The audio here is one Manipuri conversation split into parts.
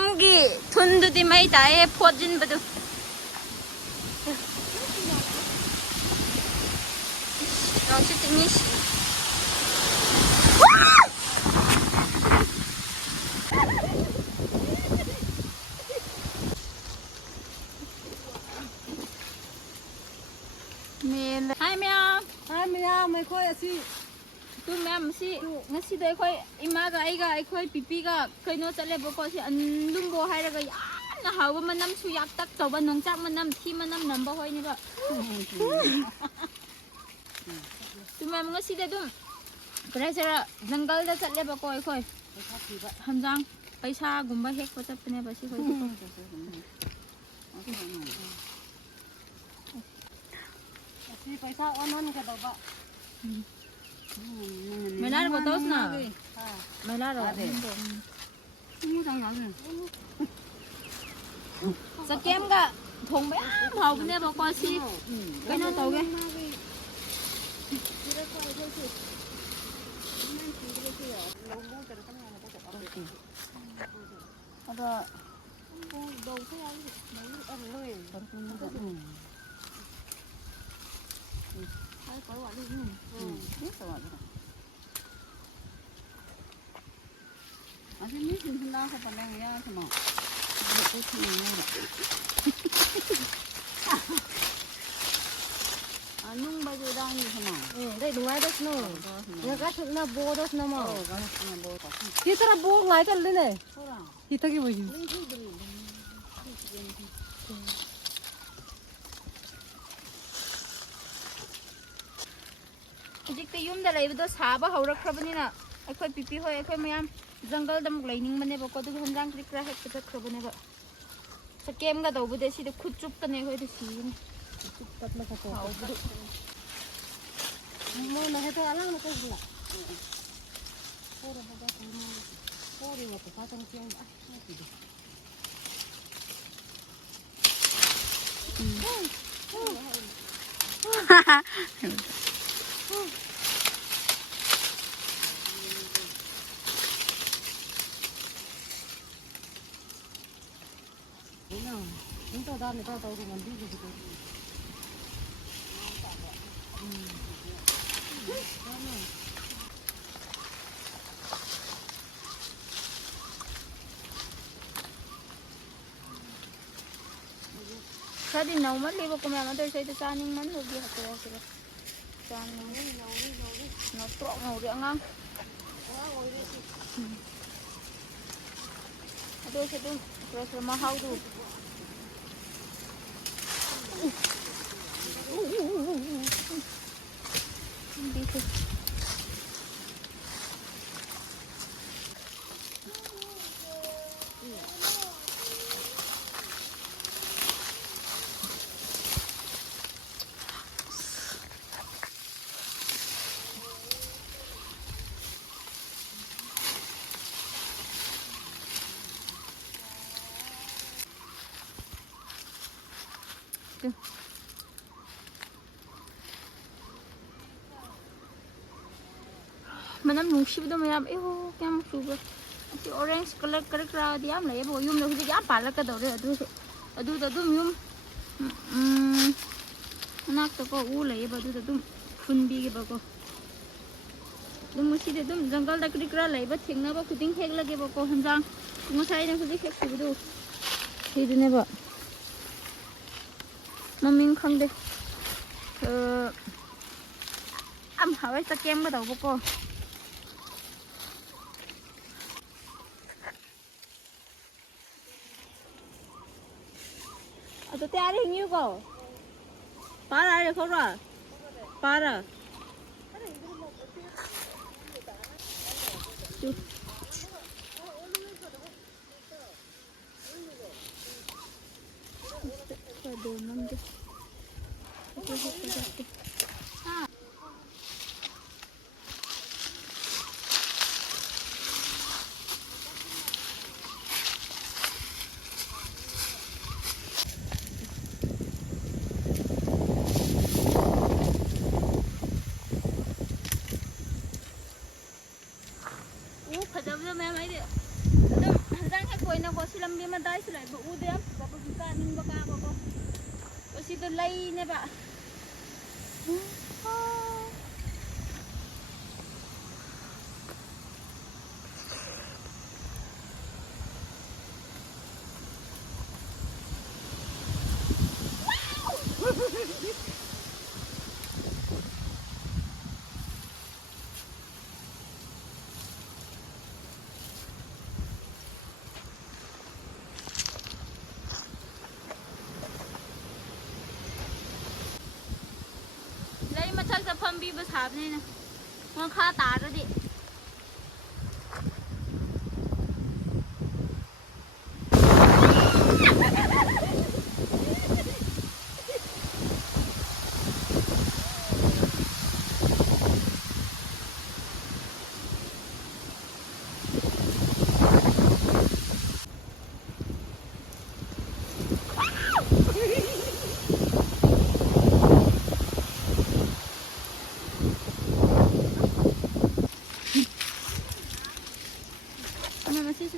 ꯃꯌꯥꯝꯒꯤ ꯊꯨꯟꯗꯨꯗꯤ ꯃꯩ ꯇꯥꯏꯌꯦ ꯐꯣꯠꯖꯤꯟꯕꯗꯨ ꯅꯨꯡꯁꯤꯠ ꯃꯤꯁꯤ Hai mèo. Hai mèo, mày khơi à chị. Tụi mèo ngasi đây khơi ima ga ai ga ai khơi pipi ga khơi nó chale bo ko si an lum bo hai ra ga na ha ba manam su yak tak to ba nong chak manam thi manam nam ba hoi ni ga. Tụi mèo ngasi đây dum. Kare sera jungle da chale ba ko ai khơi. Hamjang paisa gumba hek ko chap ne ba si khơi. Chị paisa on cái đầu bạ. Mày nói vào tốt nào? Mày nói rồi. Không có nhỏ rồi. Sa kem ga thong ba hầu bên đây bao coi si. Cái nó tàu cái. Ada Đầu cái ai ăn lười. có quả đi. Biết rồi. Anh biết xin ra không phải đang nha sao mà. Cái gì nữa. Nung bao giờ đang như thế nào? Đây đúng ai đó nó. Nó cái sự nó bố đó nó mà. Cái sao bố ngay cái lên này? Thì tao cái gì? Hꯧꯖꯤꯛꯇꯤ ꯌꯨꯝꯗ ꯂꯩꯕꯗꯣ ꯁꯥꯕ ꯍꯧꯔꯛꯈ꯭ꯔꯕꯅꯤꯅ ꯑꯩꯈꯣꯏ ꯄꯤꯄꯤ ꯍꯣꯏ ꯑꯩꯈꯣꯏ ꯃꯌꯥꯝ ꯖꯪꯒꯜꯗ ꯑꯃꯨꯛ ꯂꯩꯅꯤꯡꯕꯅꯦꯕꯀꯣ ꯑꯗꯨꯒ ꯍꯟꯖꯥꯡ ꯀꯔꯤ ꯀꯔꯥ ꯍꯦꯛꯄ ꯆꯠꯈ꯭ꯔꯕꯅꯦꯕ ꯆꯀꯦꯝꯒ ꯇꯧꯕꯗꯤ ꯁꯤꯗ ꯈꯨꯠ ꯆꯨꯞꯀꯅꯤ ꯑꯩꯈꯣꯏꯗ ꯁꯤꯒꯅꯤ ꯍꯥꯎꯕꯗꯨ Mona heta alang na kaya. Puro baga kuno. Puro mo to patang siyang Ito dami tao tao man dito dito. खरी नौ मत लेबो को मैं मदर से चानिंग मन हो गया तो ऐसे चानिंग नौ तो नौ रे अंगाम अदो से तुम प्रेशर मा हाउ दु मनम नुसिबदो मयाम एहो क्याम सुबो असि ऑरेंज कलर करा दियाम लेबो युम न हुजि या पालक दौरे अदु ददुम युम नाक तो को उ लेबो अदु ददुम फुनबी के बको दुम मुसि दे दुम जंगल दा करा लेबो थिंगनाबो खुदिं हेक लगे बको हंजांग मुसाइ न हुजि हेक सुबदो हिदनेबो ममिंग खंदे am hawai ta kem ga dawbo ko ado te ari hingiu ko para ari ko ra para do nam de lambi madai sila ba udah apa kita ning baka apa terus itu lainnya pak ꯃꯊꯛꯇ ꯐꯝꯕꯤꯕ ꯁꯥꯕꯅꯤꯅ ꯃꯈꯥ ꯇꯥꯔꯗꯤ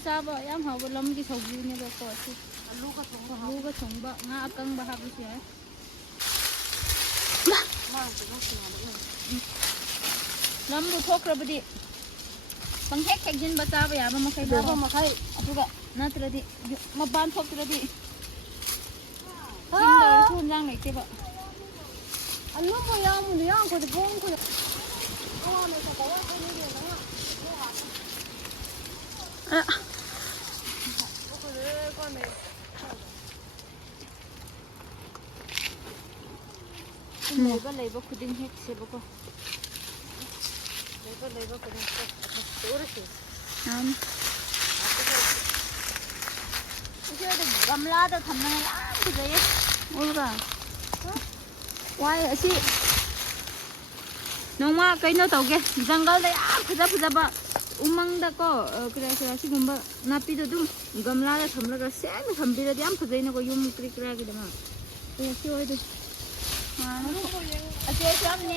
ꯆꯥꯕ ꯌꯥꯝ ꯍꯥꯎꯕ ꯂꯝꯒꯤ ꯁꯧꯒ꯭ꯔꯤꯅꯦꯕꯀꯣ ꯁꯤ ꯑꯂꯨꯒ ꯊꯣꯡꯕ ꯉꯥ ꯑꯀꯪꯕ ꯍꯥꯞꯄꯁꯨ ꯌꯥꯏ ꯂꯝꯕꯨ ꯊꯣꯛꯈ꯭ꯔꯕꯗꯤ ꯄꯪꯍꯦꯛ ꯍꯦꯛꯖꯤꯟꯕ ꯆꯥꯕ ꯌꯥꯕ ꯃꯈꯩ ꯑꯗꯨꯒ ꯅꯠꯇ꯭ꯔꯗꯤ ꯃꯄꯥꯟ ꯊꯣꯛꯇ꯭ꯔꯗꯤ ꯆꯤꯡꯗ ꯍꯦꯟꯖꯥꯡ ꯂꯩꯇꯦꯕ ꯑꯂꯨꯕꯨ ꯌꯥꯝꯕꯗꯤ ꯌꯥꯝꯈꯣꯏꯗꯤ ꯕꯣꯡꯈꯣꯏꯗ ꯂꯩꯕ ꯈꯨꯗꯤꯡ ꯍꯦꯛꯁꯦꯕꯀꯣ ꯂꯩꯕ ꯈꯨꯗꯤꯡ ꯇꯧꯔꯁꯦ 이제도 gamlada 담는 양 그래요. 올가. 와이 아시. 농마 그이너 도게. 정글에 양 부자 우망다고 그래서 지금뭐 나피도 좀 gamlada 담라가 쎄는 담비라도 양 부자이는 거 용 그리그라기다만. 그래 쉬어도. 아시 좀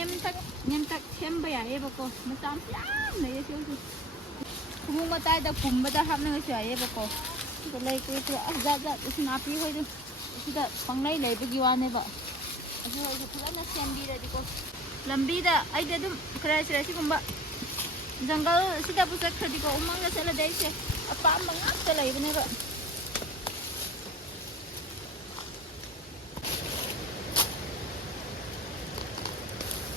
냄탁 켐바야 해보고 뭐땀 양 내에 쉬어도. 구멍 따다 봄바다 하는 것이 해보고. lấy cái dạ xin áp đi thôi đi thì đã bằng này lấy cái gì này vậy rồi thì cứ nó xem đi rồi đi cô làm đi đã ai để đúng cái này sẽ cũng vậy jungle sẽ đã buat kerja kau umang dah salah dah sih apa mengap salah ini vậy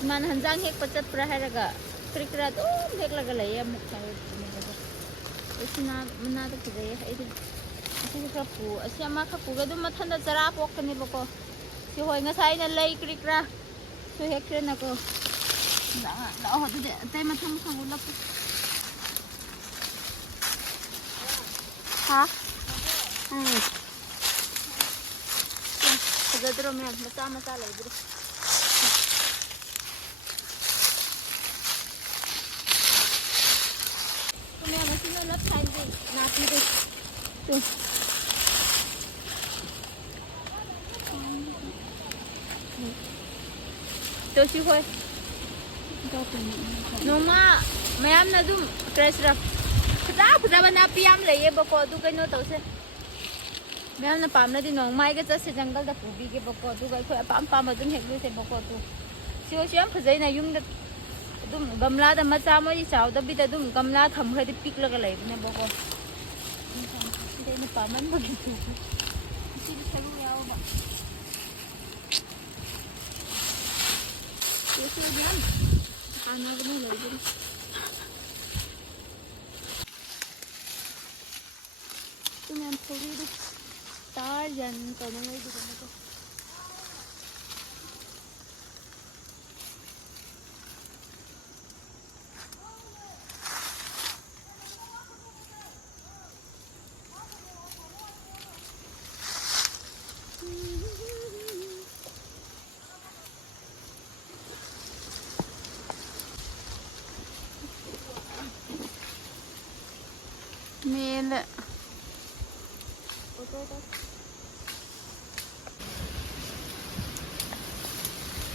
mana hanjang hek pecat perah raga kira-kira tuh hek laga lah ya muka ini raga Sina mana tu kerja itu Asi kapu, asi ama kapu gado matanda cara pok ni bako. Si hoy nga sai na lay krikra. So hekre na ko. Na oh tu de tay mathang khangulap. Ha? Gadro me mata lay dro. Kami masih lap sai de na pi de. Tu. Toshi hoy. Noma mayam na dum crash ra. Khada bana piam le ye bako du kai no tause. Mayam na pam na di nong mai ga cha se jungle da pubi ge bako du kai khoi pam dum hek lu se bako tu. Siwa siam phajai na yung da dum gamla da macha mo ji chaw da bi da dum gamla tham khadi pik la ga le ne bako. Ini paman begitu. Ini selalu ya, Pak. Biasa jam. Anak ni lagi. Tu memang pergi tu. Tarjan kau mengai tu kan tu. Mele.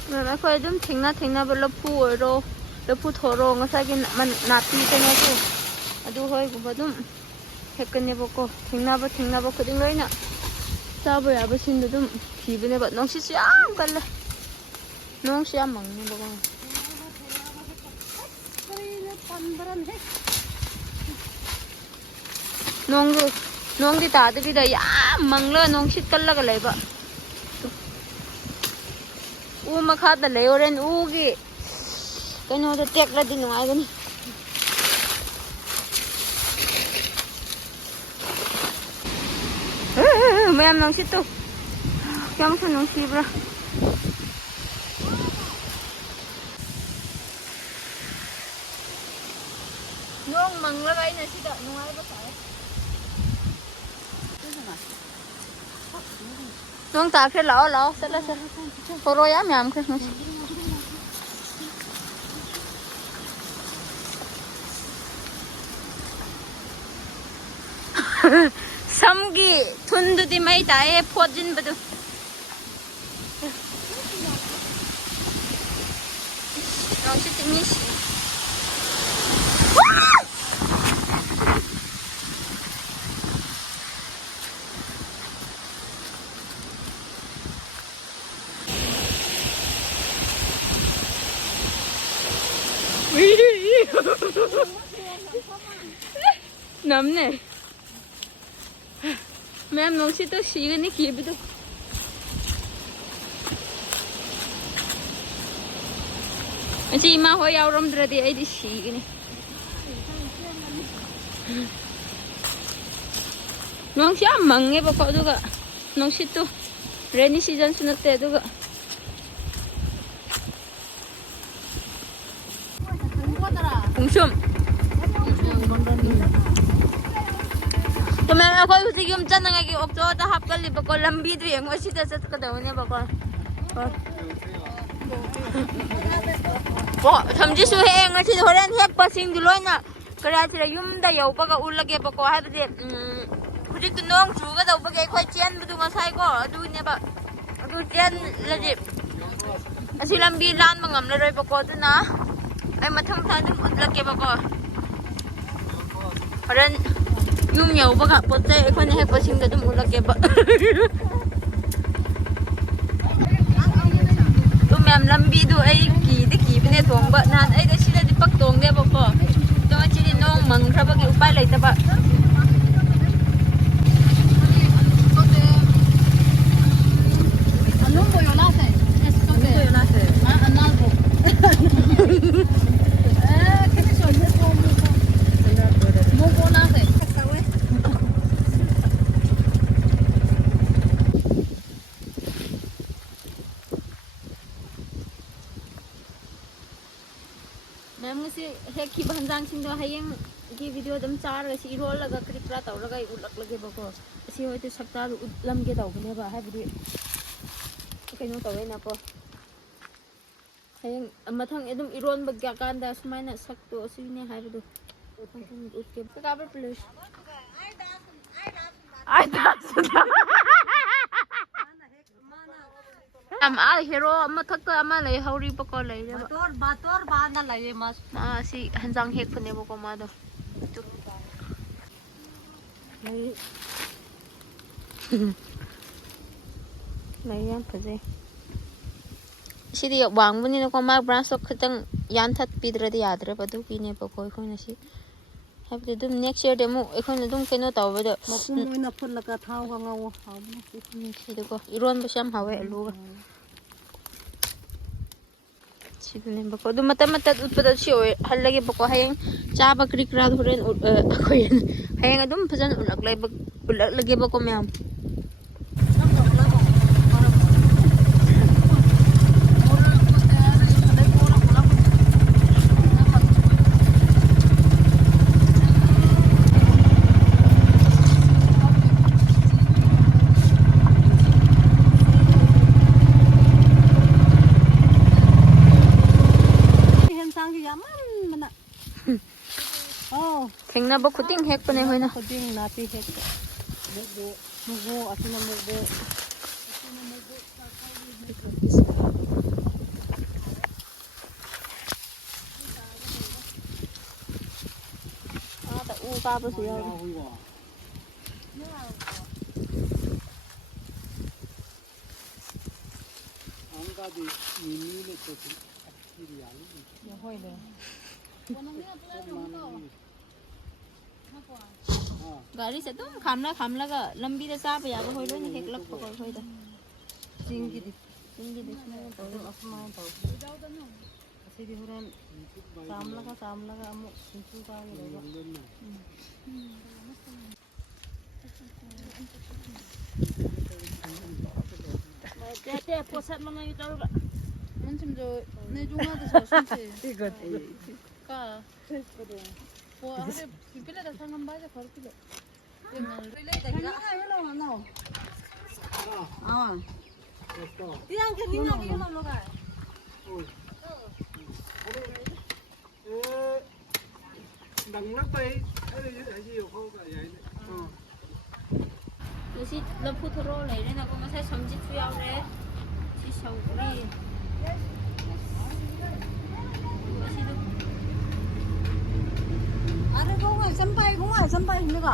Rồi khơi dum thingna bơ lapu ro lapu thoro ngasa ki man napi tanga tu adu hoi gu badum ꯍꯦꯛꯀꯅꯦꯕꯀꯣ ꯊꯦꯡꯅꯕ ꯈꯨꯗꯤꯡ ꯂꯣꯏꯅ ꯆꯥꯕ ꯌꯥꯕꯁꯤꯡꯗꯣ ꯑꯗꯨꯝ ꯊꯤꯕꯅꯦꯕ ꯅꯨꯡꯁꯤꯠꯁꯨ ꯌꯥꯝ ꯀꯜꯂꯦ ꯅꯣꯡꯁꯨ ꯌꯥꯝ ꯃꯪꯉꯦꯕꯀꯣ ꯅꯣꯡꯗꯤ ꯇꯥꯗꯕꯤꯗ ꯌꯥꯝ ꯃꯪꯂꯒ ꯅꯨꯡꯁꯤꯠ ꯀꯜꯂꯒ ꯂꯩꯕ ꯎ ꯃꯈꯥꯗ ꯂꯩ ꯍꯣꯔꯦꯟ ꯎꯒꯤ ꯀꯩꯅꯣꯗꯣ ꯇꯦꯛꯂꯗꯤ ꯅꯨꯡꯉꯥꯏꯒꯅꯤ ꯃꯌꯥꯝ ꯅꯨꯡꯁꯤꯠꯇꯣ ꯀꯌꯥꯃꯨꯛꯁꯨ ꯅꯨꯡꯁꯤꯕ꯭ꯔꯥ ꯅꯣꯡ ꯃꯪꯂꯒ ꯑꯩꯅ ꯁꯤꯗ ꯅꯨꯡꯉꯥꯏꯕ ꯇꯥꯏ ꯅꯣꯡ ꯇꯥꯈ꯭ꯔꯦ ꯂꯥꯛꯑꯣ ꯆꯠꯂꯁꯦ ꯊꯣꯔꯣ ꯌꯥꯝ ꯌꯥꯝꯈ꯭ꯔꯦ ꯉꯁꯤ ꯁꯝꯒꯤ ꯊꯨꯟꯗꯨꯗꯤ ꯃꯩ ꯇꯥꯏꯌꯦ ꯐꯣꯠꯖꯤꯟꯕꯗꯨ ꯅꯨꯡꯁꯤꯠꯇꯤ ꯃꯤꯁꯤ 남네 ꯃꯌꯥꯝ ꯅꯨꯡꯁꯤꯠꯇꯣ 시ꯒꯅꯤ 기분도 이제 이마 ꯍꯣꯏ ꯌꯥꯎꯔꯝꯗ꯭ꯔꯗꯤ ꯑꯩꯗꯤ 시ꯒꯅꯤ ꯅꯣꯡꯁꯤ ꯌꯥꯝ ꯃꯪꯉꯦꯕꯀꯣ ꯑꯗꯨꯒ ꯅꯨꯡꯁꯤꯠꯇꯣ ꯔꯦꯅꯤ 시즌ꯁꯨ ꯅꯠꯇꯦ ꯑꯗꯨꯒ 웅춤 그러면 ꯑꯩꯈꯣꯏ ꯍꯧꯖꯤꯛ ꯌꯨꯝ ꯆꯠꯅꯉꯥꯏꯒꯤ ꯑꯣꯛꯇꯣꯗ ꯍꯥꯞꯀꯜꯂꯤꯕꯀꯣ ꯂꯝꯕꯤꯗꯨ ꯌꯦꯡꯉꯣ ꯁꯤꯗ ꯆꯠꯀꯗꯧꯅꯦꯕꯀꯣ ꯊꯝꯖꯤꯁꯨ ꯍꯦꯛ ꯉꯁꯤꯗꯤ ꯍꯣꯔꯦꯟ ꯍꯦꯛꯄꯁꯤꯡꯗꯨ ꯂꯣꯏꯅ ꯀꯔꯤ ꯍꯥꯏꯁꯤꯔ ꯌꯨꯝꯗ ꯌꯧꯕꯒ ꯎꯜꯂꯒꯦꯕꯀꯣ ꯍꯥꯏꯕꯗꯤ ꯍꯧꯖꯤꯛꯇꯤ ꯅꯣꯡ ꯆꯨꯒꯗꯧꯕꯒꯤ ꯑꯩꯈꯣꯏ ꯆꯦꯟꯕꯗꯨ ꯉꯁꯥꯏꯀꯣ ꯑꯗꯨꯅꯦꯕ ꯑꯗꯨ ꯆꯦꯟꯂꯗꯤ ꯑꯁꯤ ꯂꯝꯕꯤ ꯂꯥꯟꯕ ꯉꯝꯂꯔꯣꯏꯕꯀꯣ ꯑꯗꯨꯅ ꯑꯩ ꯃꯊꯪ ꯑꯗꯨꯝ ꯎꯠꯂꯛꯀꯦꯕꯀꯣ ꯍꯣꯔꯦꯟ ꯌꯨꯝ ꯌꯧꯕꯒ ꯄꯣꯠ ꯆꯩ ꯑꯩꯈꯣꯏꯅ ꯍꯦꯛꯄꯁꯤꯡꯗꯣ ꯑꯗꯨꯝ ꯎꯠꯂꯛꯀꯦꯕ ꯑꯗꯨ ꯃꯌꯥꯝ ꯂꯝꯕꯤꯗꯨ ꯑꯩ ꯀꯤꯕꯅꯦ ꯇꯣꯡꯕ ꯅꯍꯥꯟ ꯑꯩꯗꯤ ꯁꯤꯗꯗꯤ ꯄꯛ ꯇꯣꯡꯗꯦꯕꯀꯣ ꯑꯗꯣ ꯉꯁꯤꯗꯤ ꯅꯣꯡ ꯃꯪꯈ꯭ꯔꯕꯒꯤ ꯎꯄꯥꯏ ꯂꯩꯇꯕ ꯃꯌꯥꯝ ꯉꯁꯤ ꯍꯦꯛꯈꯤꯕ ꯍꯟꯖꯥꯡꯁꯤꯡꯗꯣ ꯍꯌꯦꯡꯒꯤ ꯚꯤꯗꯤꯑꯣ ꯑꯗꯨꯝ ꯆꯥꯔꯒ ꯁꯤ ꯏꯔꯣꯜꯂꯒ ꯀꯔꯤ ꯀꯔꯥ ꯇꯧꯔꯒ ꯑꯩ ꯎꯠꯂꯛꯂꯒꯦꯕꯀꯣ ꯑꯁꯤ ꯍꯣꯏꯗꯤ ꯁꯛꯇꯥꯗꯨ ꯎꯠꯂꯝꯒꯦ ꯇꯧꯕꯅꯦꯕ ꯍꯥꯏꯕꯗꯤ ꯀꯩꯅꯣ ꯇꯧꯋꯦꯅꯀꯣ ꯍꯌꯦꯡ ꯃꯊꯪ ꯑꯗꯨꯝ ꯏꯔꯣꯟꯕ ꯀꯥꯟꯗ ꯁꯨꯃꯥꯏꯅ ꯁꯛꯇꯣ ꯑꯁꯤꯅꯦ ꯍꯥꯏꯕꯗꯣ ꯎꯠꯀꯦ ꯀꯥꯕ ꯄ꯭ꯂꯦꯁ ꯍꯦꯔꯣ ꯑꯃꯊꯛꯇ ꯑꯃ ꯂꯩ ꯍꯧꯔꯤꯕꯀꯣ ꯂꯩꯔꯦꯕ ꯕꯥꯇꯣꯔ ꯕꯥꯅ ꯂꯩꯌꯦ ꯃꯥꯁꯨ ꯁꯤ ꯍꯟꯖꯥꯡ ꯍꯦꯛꯄꯅꯦꯕꯀꯣ ꯃꯥꯗꯣ ꯂꯩ ꯌꯥꯝ ꯐꯖꯩ ꯁꯤꯗꯤ ꯋꯥꯡꯕꯅꯤꯅꯀꯣ ꯃꯥ ꯕ꯭ꯔꯥꯟꯁꯇꯣ ꯈꯤꯇꯪ ꯌꯥꯟꯊꯠꯄꯤꯗ꯭ꯔꯗꯤ ꯌꯥꯗ꯭ꯔꯦꯕ ꯑꯗꯨꯒꯤꯅꯦꯕꯀꯣ ꯑꯩꯈꯣꯏꯅ ꯁꯤ ꯍꯥꯏꯕꯗꯤ ꯑꯗꯨꯝ ꯅꯦꯛꯁ ꯏꯌꯔꯗꯤ ꯑꯃꯨꯛ ꯑꯩꯈꯣꯏꯅ ꯑꯗꯨꯝ ꯀꯩꯅꯣ ꯇꯧꯕꯗ ꯃꯄꯨꯝ ꯑꯣꯏꯅ ꯐꯨꯠꯂꯒ ꯊꯥꯎꯒ ꯉꯧꯋꯣ ꯍꯥꯎꯕꯅꯦ ꯁꯤꯗꯀꯣ ꯏꯔꯣꯟꯕꯁꯨ ꯌꯥꯝ ꯍꯥꯎꯋꯦ ꯑꯂꯨꯒ ꯁꯤꯗꯅꯦꯕꯀꯣ ꯑꯗꯨ ꯃꯇꯠ ꯎꯠꯄꯗ ꯁꯤ ꯑꯣꯏꯍꯜꯂꯒꯦꯕꯀꯣ ꯍꯌꯦꯡ ꯆꯥꯕ ꯀꯔꯤ ꯀꯔꯥ ꯍꯣꯔꯦꯟ ꯑꯩꯈꯣꯏ ꯍꯌꯦꯡ ꯑꯗꯨꯝ ꯐꯖꯅ ꯎꯠꯂꯛꯂꯒꯦꯕꯀꯣ ꯃꯌꯥꯝ ꯊꯦꯡꯅꯕ ꯈꯨꯗꯤꯡ ꯍꯦꯛꯄꯅꯦ ꯑꯩꯈꯣꯏꯅ ꯈꯨꯗꯤꯡ ꯅꯥꯄꯤ ꯍꯦꯛꯄ ꯃꯨꯒꯣ ꯑꯁꯤꯅ ꯃꯨꯒꯣ ꯎ ꯀꯥꯕꯁꯨ ꯌꯥꯎꯋꯦ 안가지 미미는 또 길이 아니지. 호이네. गाड़ी से तुम खामला का लंबी से चाप या हो लो नहीं हेकलक पकड़ होई दा 징기디. जिंदगी देखने में तो असमान 또. 아시디 후란 쌈라가 아무 신수가 이러고. ते पोछत मंगा ये तो 문침 저내 중화도 저 신체 이거 가 뭐 하루 빌려다 상한 바자 바로 필요 빌려다 기라 됐어. 그냥 그냥 이거 넘어가. đằng nó bay cái gì không phải vậy 요시 러푸트로 레이나 거 마사 섬지 투야오래 시 셔우리 요시도 아래 공원 선바이 누가?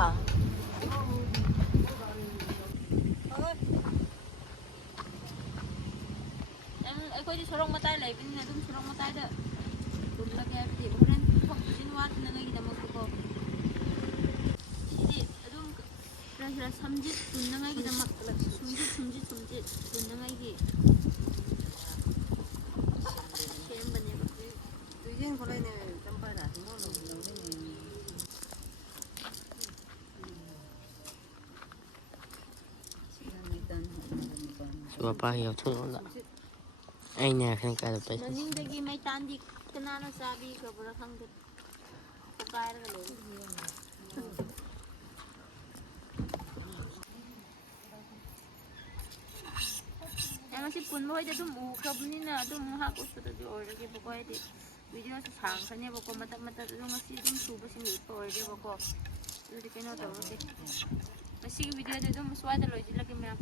ꯑꯩꯈꯣꯏꯗꯤ ꯁꯣꯔꯣꯛ ꯃꯇꯥꯏ ꯂꯩꯕꯅꯤꯅ ꯑꯗꯨꯝ ꯁꯣꯔꯣꯛ ꯃꯇꯥꯏꯗ ꯄꯨꯜꯂꯒꯦ ꯍꯥꯏꯕꯗꯤ ꯍꯣꯔꯦꯟ ꯊꯣꯛꯄꯁꯤꯟ ꯋꯥꯠꯅꯉꯥꯏꯒꯤꯗꯃꯛꯇꯀꯣ ꯁꯤꯗꯤ ꯑꯗꯨꯝ ꯈꯔ 삼짓 둔ꯅꯉꯥꯏꯒꯤꯗꯃꯛ 숨짓 둔ꯅꯉꯥꯏꯒꯤ ꯁꯦꯝꯕꯅꯦꯕ 두진 거래네 선바이라 뭐는 모르네. Papa hiểu chung đó. Anh nhà khen cả được đấy. ꯃꯅꯤꯡꯗꯒꯤ ꯃꯩꯇꯥꯟꯗꯤ ꯀꯅꯥꯅ ꯆꯥꯕꯤꯈ꯭ꯔꯕ꯭ꯔꯥ ꯈꯪꯗꯦ ꯄꯣꯛꯀꯥꯏꯔꯒ ꯂꯩ ꯉꯁꯤ ꯄꯨꯟꯕ ꯍꯣꯏꯗꯤ ꯑꯗꯨꯝ ꯎꯈ꯭ꯔꯕꯅꯤꯅ ꯑꯗꯨꯝ ꯉꯥꯏꯍꯥꯛ ꯎꯠꯄꯗꯗꯤ ꯑꯣꯏꯔꯒꯦꯕꯀꯣ ꯍꯥꯏꯗꯤ ꯚꯤꯗꯤꯑꯣꯁꯨ ꯁꯥꯡꯈ꯭ꯔꯅꯦꯕꯀꯣ ꯃꯇꯠ ꯑꯗꯨꯝ ꯉꯁꯤ ꯑꯗꯨꯝ ꯁꯨꯕꯁꯤꯡ ꯎꯠꯄ ꯑꯣꯏꯔꯒꯦꯕꯀꯣ ꯑꯗꯨꯗꯤ ꯀꯩꯅꯣ ꯇꯧꯔꯒꯦ ꯉꯁꯤꯒꯤ ꯚꯤꯗꯤꯑꯣꯗꯤ ꯑꯗꯨꯝ ꯁ꯭ꯋꯥꯏꯗ ꯂꯣꯏꯁꯤꯜꯂꯒꯦ ꯃꯌꯥꯝ